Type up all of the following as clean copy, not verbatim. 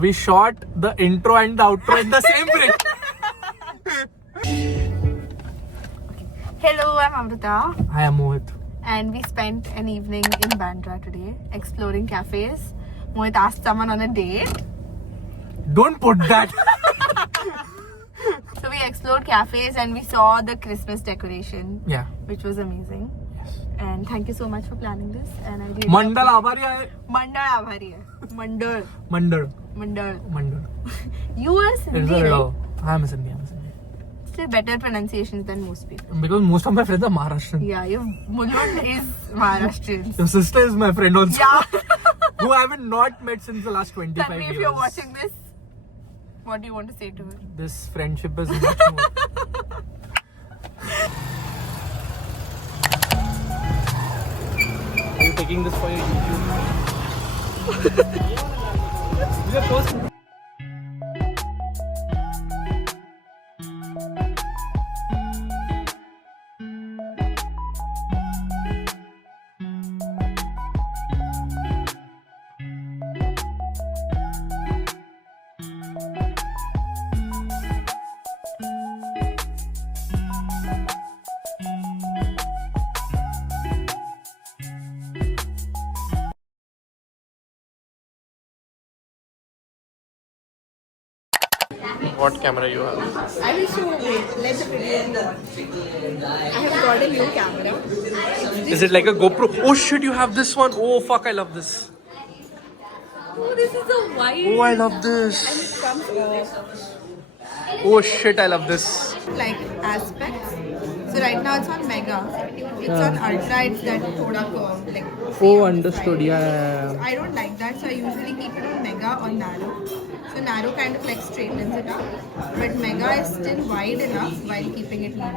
We shot the intro and the outro in the same frame. Hello, I'm Amrita. I am Mohit. And we spent an evening in Bandra today exploring cafes. Mohit asked someone on a date. Don't put that. So we explored cafes and we saw the Christmas decoration. Yeah. Which was amazing. Yes. And thank you so much for planning this. And I really Mandal Abhari hai. Mandal Abhari hai. Mandal. Mandal. Mandal. Mandal. You are Sindhi, right? I am a Sindhi. Still better pronunciations than most people. Because most of my friends are Maharashtrian. Yeah, your Mulund is Maharashtrian. Your sister is my friend also. Yeah. Who I haven't not met since the last 25 Tanvi, years. if you're watching this, what do you want to say to her? This friendship is much more. Are you taking this for your YouTube? You are post. What camera you have? I will show you. Let the video go on. I have got a new camera. Is it like a GoPro? Oh shit, you have this one. Oh fuck, I love this. Oh, this is a wide. Oh, I love this. And it comes off. Oh shit, I love this. Like aspects. So right now it's on Mega. It's on Ultra. It's that thoda curve. Like. Oh, understood. Yeah. So I don't like that. So I usually keep it on Mega or Narrow. So Narrow kind of like straightens it up. But Mega is still wide enough while keeping it lean.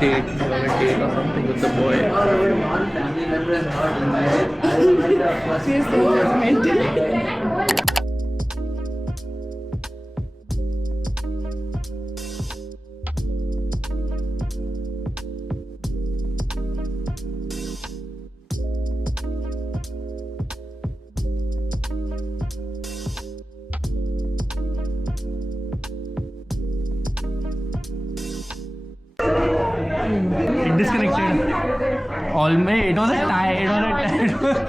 Date, you want a date or something with the boy. Seriously, mental. It disconnected. Almost. It was a tie. It was a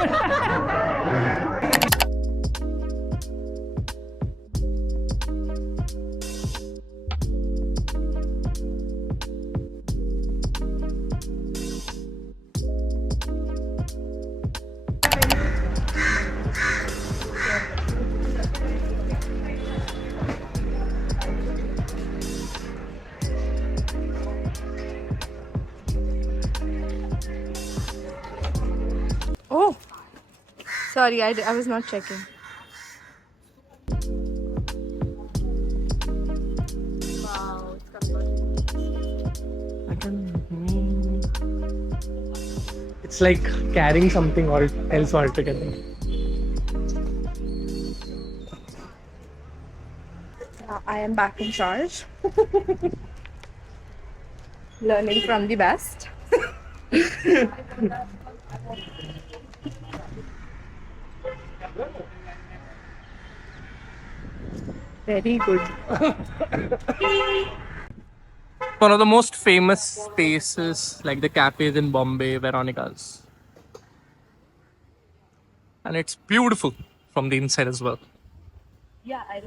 Oh, sorry, I was not checking. Wow, it's It's like carrying something else altogether. I am back in charge. Learning from the best. Very good. One of the most famous spaces, like the cafes in Bombay, Veronica's. And it's beautiful from the inside as well. Yeah, I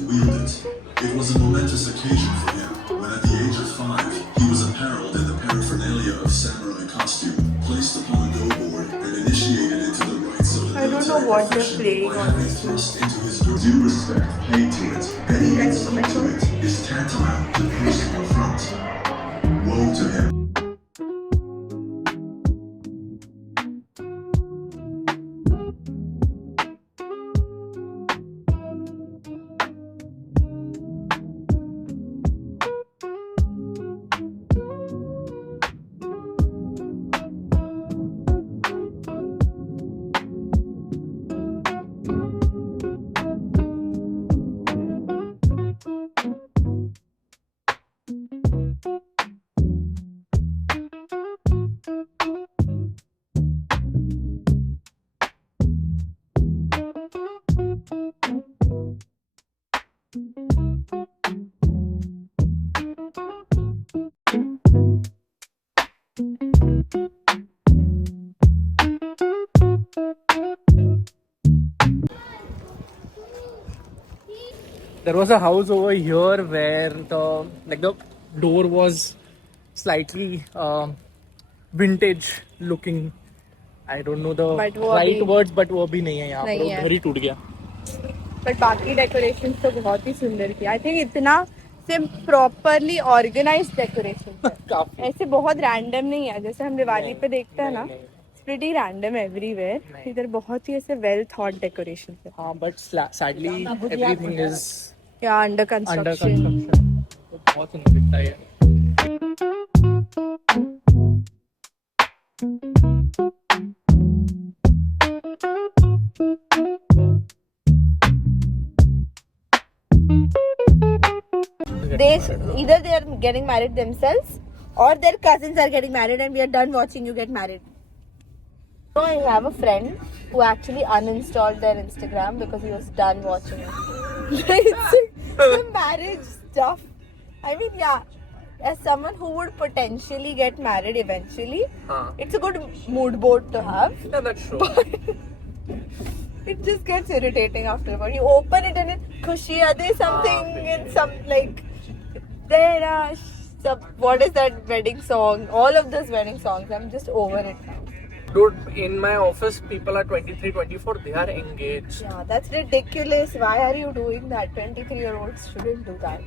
to wield it. It was a momentous occasion for him when at the age of 5, he was apparelled in the paraphernalia of samurai costume, placed upon a go board, and initiated into the rites of the I don't know what they're playing by on having this. thrust into his due respect paid to it. Any insult to it is tantamount to personal affront. Woe to him. There was a house over here where the door was slightly vintage looking. I don't know the But वो right अभी- words, but वो अभी नहीं है यहाँ पर. नहीं वो है. घर ही टूट गया. बट बाकी डेकोरेशन तो बहुत ही सुंदर किया. आई थिंक इतना से प्रॉपरली ऑर्गेनाइज्ड डेकोरेशन काफी. ऐसे बहुत रैंडम नहीं है जैसे हम दिवाली नहीं, पे देखते हैं ना. नहीं, नहीं. Pretty random everywhere. नहीं. इधर बहुत ही ऐसे वेल थॉट डेकोरेशन है. हाँ, but sadly everything is या अंडर under कंस्ट्रक्शन. construction. तो बहुत सुंदर दिखता है ये. They either they are getting married themselves or their cousins are getting married and we are done watching you get married. So I have a friend who actually uninstalled their Instagram because he was done watching it. The marriage stuff. I mean, yeah, as someone who would potentially get married eventually, it's a good mood board to have. Yeah, that's true. It just gets irritating after a while. You open it and it's Khushi Ade something in some like there what is that wedding song? All of those wedding songs. I'm just over it now. Dude, in my office, people are 23, 24. They are engaged. Yeah, that's ridiculous. Why are you doing that? 23-year-olds shouldn't do that.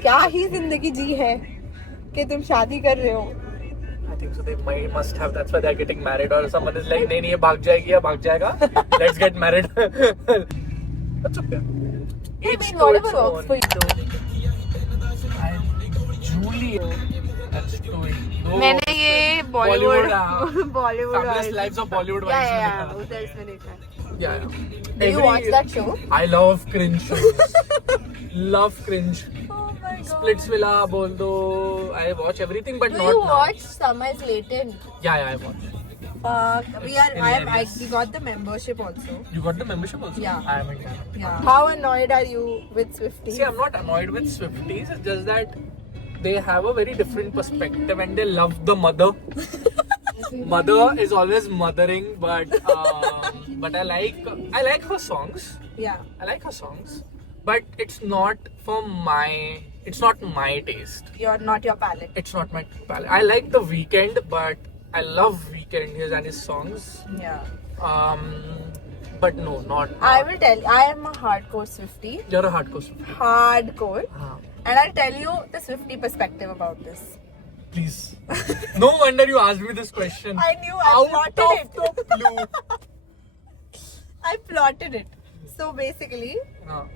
क्या ही जिंदगी जी है कि तुम शादी कर रहे हो? I think so. They must have. That's why they're getting married. Or someone is like, नहीं नहीं ये भाग जाएगी या भाग जाएगा. Let's get married. That's okay. I Each mean, to whatever its works own. for you. Julie. That's true. मैंने ये Bollywood, Bollywood Fabulous Lives of Bollywood या Wives. या में उधर इसमें देखा है. Yeah. Do you watch that show? I love cringe shows. Love cringe. Oh my god. Splitsvilla, बोल दो. I watch everything, but Do not you now. watch Summer is Latent? Yeah, I watch. I got the membership also. You got the membership also? Yeah. I haven't done. Yeah. How annoyed are you with Swifties? See, I'm not annoyed with Swifties. It's just that they have a very different perspective and they love the mother. Mother is always mothering, but I like her songs. Yeah. I like her songs, but it's not my taste. You're not your palate. It's not my palette. I like The Weeknd, but I love Weeknd his songs. Yeah. But no, not. I will tell you, I am a hardcore Swiftie. You're a hardcore Swiftie. Hardcore. हाँ. And I'll tell you the Swiftie perspective about this. Please. No wonder you asked me this question. I knew, I Out plotted of the blue. I plotted it. So basically, हाँ.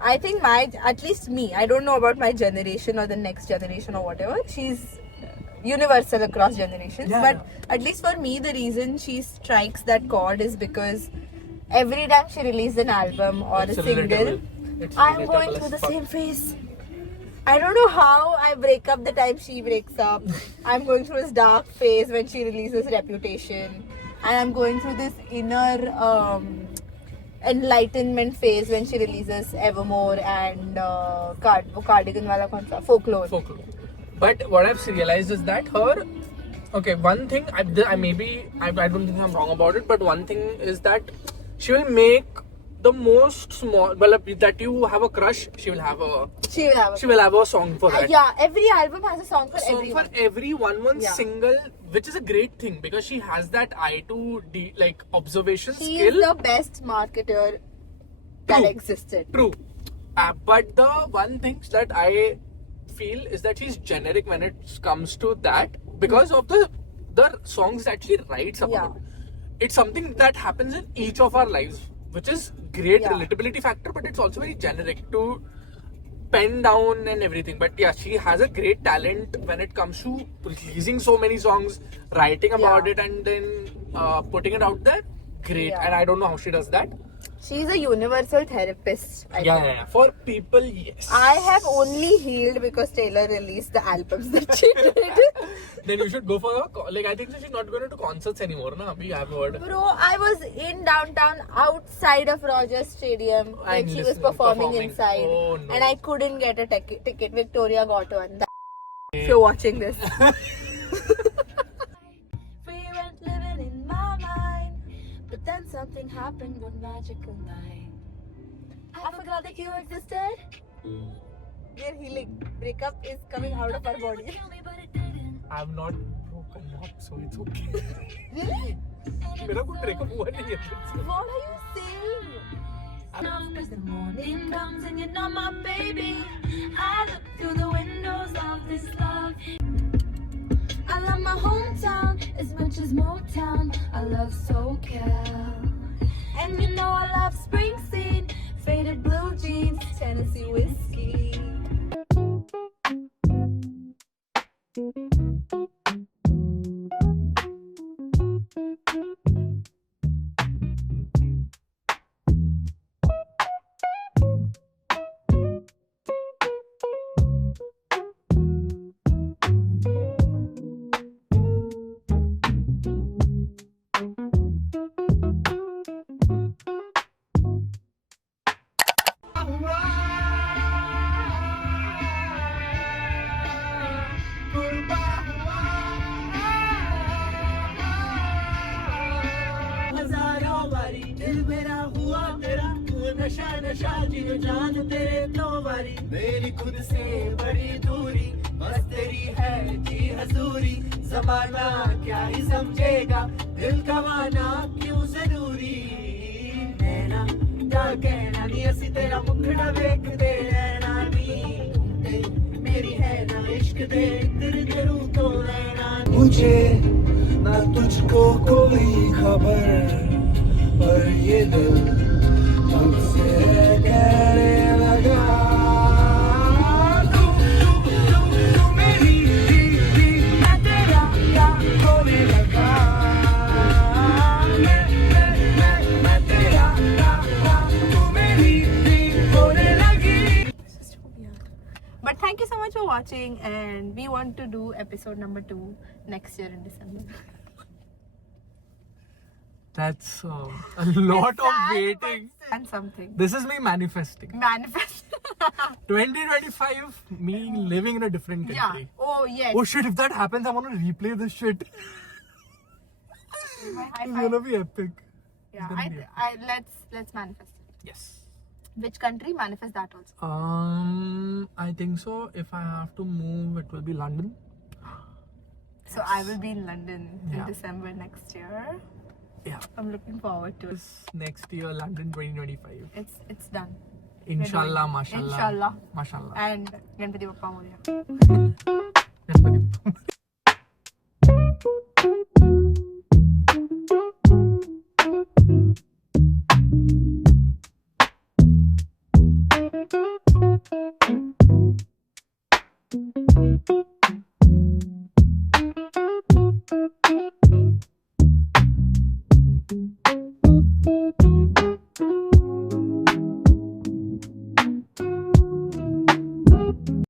I think at least me, I don't know about my generation or the next generation or whatever. She's universal across generations. Yeah, but at least for me, the reason she strikes that chord is because every time she releases an album or It's a single, relatable. It's I'm going relatable through as the fuck. same phase. I don't know how I break up the time she breaks up. I'm going through this dark phase when she releases Reputation. And I'm going through this inner enlightenment phase when she releases Evermore and Cardigan wala kaun sa? Folklore. Folklore. But what I've realized is that one thing, I don't think I'm wrong about it, but one thing is that she will make the most small, well, that you have a crush, she will have a song for that. Yeah, every album has a song for Song everyone. for everyone, one Yeah. single, which is a great thing because she has that eye to like observation She skill. is the best marketer that True. existed. True. But the one thing that I feel is that she's generic when it comes to that because of the songs that she writes about. It's something that happens in each of our lives, which is great relatability factor, but it's also very generic to pen down and everything. But yeah, she has a great talent when it comes to releasing so many songs, writing about it, and then putting it out there. Great. Yeah. And I don't know how she does that. She's a universal therapist. I think. Yeah. For people, yes. I have only healed because Taylor released the albums that she did. Then you should go for like I think so she's not going to concerts anymore. Na, we have heard. Bro, I was in downtown outside of Rogers Stadium when she was performing inside. Oh, no. And I couldn't get a ticket. Victoria got one. If you're watching this. Free rent living in my mind. But then something happened one magical night. I forgot that you existed. We're healing. Breakup is coming out of our body. I'm not broken up, so it's okay. Really? मेरा कोई breakup हुआ नहीं है. What are you saying? Cause the morning comes and you're not my baby. I look through the windows of this love. I love my hometown as much as Motown. I love SoCal. And you know I love Springsteen, faded blue jeans, Tennessee whiskey. नशा नशा जीव जान तेरे दो बारी मेरी खुद से बड़ी दूरी बस तेरी है जी हजूरी जमाना क्या ही समझेगा दिल गवाना क्यों जरूरी नैना क्या कहना नी असी तेरा मुखड़ा वेख दे रहना नी मेरी है ना इश्क दे तेरे तेरू तो रहना मुझे ना तुझको कोई खबर पर ये दिल तुझसे कहने लगा तू मेरी मैं तेरा क्या होने लगा मैं तेरा क्या तू मेरी होने लगी. But thank you so much for watching, and we want to do episode number 2 next year in December. That's a lot of waiting. And something. This is me manifesting. Manifest. 2025, me living in a different country. Yeah. Oh, yes. Oh shit, if that happens, I want to replay this shit. My high It's five. gonna be epic. Yeah, gonna be let's manifest it. Yes. Which country? Manifest that also. I think so. If I have to move, it will be London. So I will be in London in Yeah. December next year. Yeah. I'm looking forward to it. This next year, London 2025. It's done. Inshallah, mashallah. Inshallah. Mashallah. And Ganpati Bappa Moria. Yes, buddy.